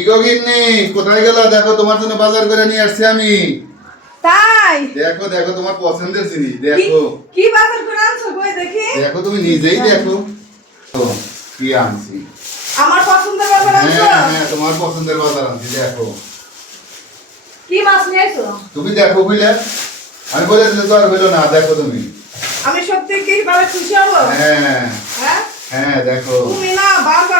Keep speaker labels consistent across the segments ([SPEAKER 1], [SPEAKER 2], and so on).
[SPEAKER 1] কি গো গিন্নি? কোথায় গেল? দেখো তোমার জন্য বাজার করে নিয়ে আসছি আমি।
[SPEAKER 2] তাই?
[SPEAKER 1] দেখো দেখো তোমার পছন্দের জিনিস দেখো।
[SPEAKER 2] কি বাজার করে আনছো কই দেখি
[SPEAKER 1] দেখো তুমি নিজেই দেখো। কি আনছি?
[SPEAKER 2] আমার পছন্দের বাজার আনছো?
[SPEAKER 1] হ্যাঁ হ্যাঁ তোমার পছন্দের বাজার আনছি দেখো।
[SPEAKER 2] কি মাছ নিয়ে আইছো
[SPEAKER 1] তুমি দেখো বুঝলে? আমি বলে দিলে তো আর হইল না দেখো তুমি।
[SPEAKER 2] আমি সত্যি কি ভাবে খুশি হব?
[SPEAKER 1] হ্যাঁ।
[SPEAKER 2] হ্যাঁ?
[SPEAKER 1] হ্যাঁ দেখো।
[SPEAKER 2] তুমি না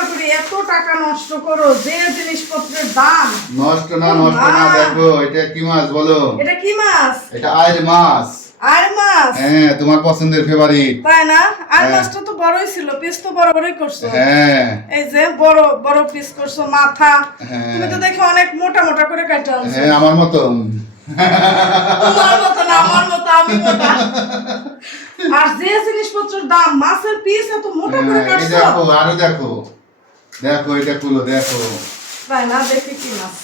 [SPEAKER 2] বারবার করে এত টাকা নষ্ট করো যে জিনিসপত্রের দাম।
[SPEAKER 1] নষ্ট না নষ্ট না দেখো এটা কি মাছ বলো?
[SPEAKER 2] এটা কি মাছ?
[SPEAKER 1] এটা আয়ের মাছ।
[SPEAKER 2] আর মাছ?
[SPEAKER 1] হ্যাঁ তোমার পছন্দের ফেভারিট
[SPEAKER 2] তাই না? আর
[SPEAKER 1] হ্যাঁ।
[SPEAKER 2] মাছটা তো বড়ই ছিল পিস তো বড় বড়ই করছ।
[SPEAKER 1] হ্যাঁ।
[SPEAKER 2] এই যে বড় বড় পিস করছ মাথা। তুমি তো দেখো অনেক মোটা মোটা করে কাটা
[SPEAKER 1] হ্যাঁ আমার মতো
[SPEAKER 2] তোমার মতো না আমার মতো আমি মোটা। আর যে জিনিসপত্রের দাম মাছের পিস এত মোটা করে কাটছো।
[SPEAKER 1] দেখো আরও দেখো। দেখো এটা খুলো দেখো।
[SPEAKER 2] তাই না দেখি কি মাছ?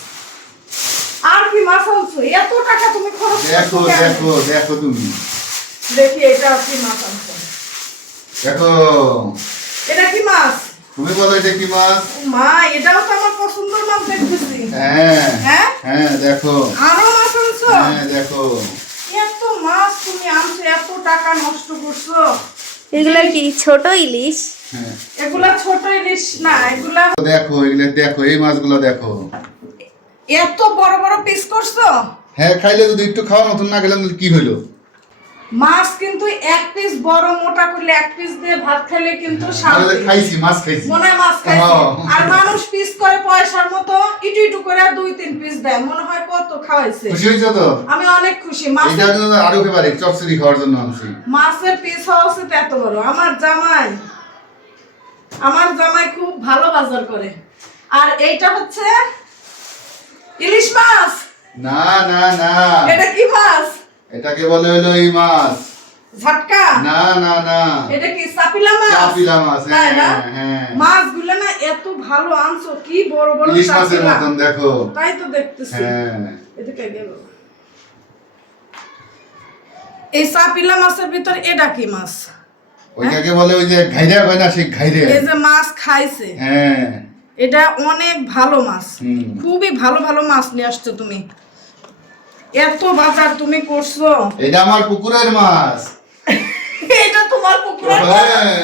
[SPEAKER 2] আর কি মাছ আনছো? এত টাকা তুমি খরচ
[SPEAKER 1] দেখো? দেখো দেখো তুমি।
[SPEAKER 2] দেখি এটা কি মাছ আনছো?
[SPEAKER 1] দেখো।
[SPEAKER 2] এটা কি মাছ?
[SPEAKER 1] তুমি বলো এটা কি মাছ?
[SPEAKER 2] মা এটাও তো আমার পছন্দের মাছ দেখতেছি।
[SPEAKER 1] হ্যাঁ
[SPEAKER 2] হ্যাঁ?
[SPEAKER 1] হ্যাঁ দেখো।
[SPEAKER 2] আরও মাছ আনছো?
[SPEAKER 1] হ্যাঁ দেখো।
[SPEAKER 2] এত মাছ তুমি আনছো এত টাকা নষ্ট করছ।
[SPEAKER 3] এগুলো কি ছোট ইলিশ?
[SPEAKER 1] হ্যাঁ।
[SPEAKER 2] এগুলা ছোট ইলিশ না এগুলা
[SPEAKER 1] দেখো এগুলো দেখো এই মাছগুলো দেখো।
[SPEAKER 2] এত বড় বড় পিস করছ?
[SPEAKER 1] হ্যাঁ খাইলে যদি একটু খাওয়ার মতন না গেলাম কি হইল?
[SPEAKER 2] মাছ কিন্তু এক পিস বড় মোটা করলে এক পিস দিয়ে ভাত খেলে কিন্তু
[SPEAKER 1] তো খাইছি মাছ খাইছি।
[SPEAKER 2] মনে হয় মাছ খাইছে।
[SPEAKER 1] হ্যাঁ।
[SPEAKER 2] আর মানুষ পিস করে পয়সার মতো ইটু ইটু করে দুই তিন পিস দেয়। মনে হয় কত খাওয়াইছে।
[SPEAKER 1] খুশি হয়েছো তো?
[SPEAKER 2] আমি অনেক খুশি। মাছ
[SPEAKER 1] এইটার জন্য আরও খাওয়ার জন্য আনছি।
[SPEAKER 2] মাছের পিস হওয়া উচিত। বড় আমার জামাই। আমার জামাই খুব ভালো বাজার করে। আর এইটা হচ্ছে ইলিশ মাছ।
[SPEAKER 1] না না না।
[SPEAKER 2] এটা কি মাছ?
[SPEAKER 1] এটাকে বলে হলো এই মাছ।
[SPEAKER 2] ঝটকা?
[SPEAKER 1] না না না।
[SPEAKER 2] এটা কি সাপিলা মাছ?
[SPEAKER 1] চাপিলা মাছ হ্যাঁ হ্যাঁ।
[SPEAKER 2] মাছগুলো না এত ভালো আনছো কি বড় বড়
[SPEAKER 1] ইলিশ মাছের। মতন দেখো।
[SPEAKER 2] তাই তো দেখতেছি।
[SPEAKER 1] হ্যাঁ।
[SPEAKER 2] এদিকে গেল। এই সাপিলা মাছের ভিতর এটা কি মাছ?
[SPEAKER 1] ওইটাকে বলে? ওই যে ঘাইরে না সেই ঘাইরে।
[SPEAKER 2] এই যে মাছ খাইছে।
[SPEAKER 1] হ্যাঁ।
[SPEAKER 2] এটা অনেক ভালো মাছ। খুবই ভালো ভালো মাছ নিয়ে আসছো তুমি। এত বাজার তুমি করছ।
[SPEAKER 1] এটা আমার পুকুরের মাছ।
[SPEAKER 2] এটা তোমার পুকুরে
[SPEAKER 1] হ্যাঁ।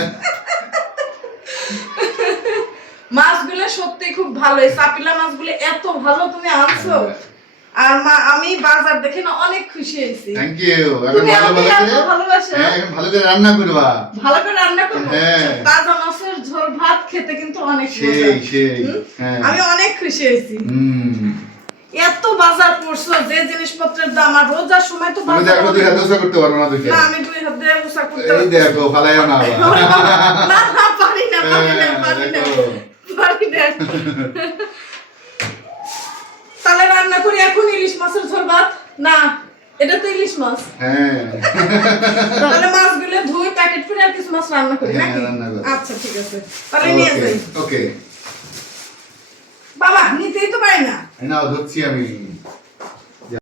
[SPEAKER 2] মাছগুলো সত্যি খুব ভালো। এই সাপিলা মাছগুলো এত ভালো তুমি আনছো। আর মা আমি বাজার দেখে না অনেক খুশি হয়েছি।
[SPEAKER 1] থ্যাংক ইউ এখন ভালো ভালো
[SPEAKER 2] এত
[SPEAKER 1] করে হ্যাঁ এখন ভালো করে রান্না করবা।
[SPEAKER 2] ভালো করে রান্না করব?
[SPEAKER 1] হ্যাঁ।
[SPEAKER 2] তাজা মাছের ঝোল ভাত খেতে কিন্তু অনেক মজা।
[SPEAKER 1] সেই হ্যাঁ।
[SPEAKER 2] আমি অনেক খুশি হয়েছি। এত বাজার করছ যে জিনিসপত্রের দাম আর রোজার সময় তো বাজার
[SPEAKER 1] দেখো দুই হাত করতে পারব না দেখে
[SPEAKER 2] না আমি দুই হাত দিয়ে করতে
[SPEAKER 1] এই দেখো ফালাইও না
[SPEAKER 2] না না পারি না পারি না পারি না পারি না তাহলে রান্না করি এখন ইলিশ মাছের ঝোল ভাত? না এটা তো ইলিশ মাছ।
[SPEAKER 1] হ্যাঁ।
[SPEAKER 2] তাহলে মাছগুলো ধুই প্যাকেট করে আর কিছু মাছ রান্না করি
[SPEAKER 1] হ্যাঁ,
[SPEAKER 2] নাকি? আচ্ছা ঠিক আছে। তাহলে নিয়ে যাই।
[SPEAKER 1] ওকে।
[SPEAKER 2] বাবা নিতেই তো পারি না।
[SPEAKER 1] না ধরছি আমি।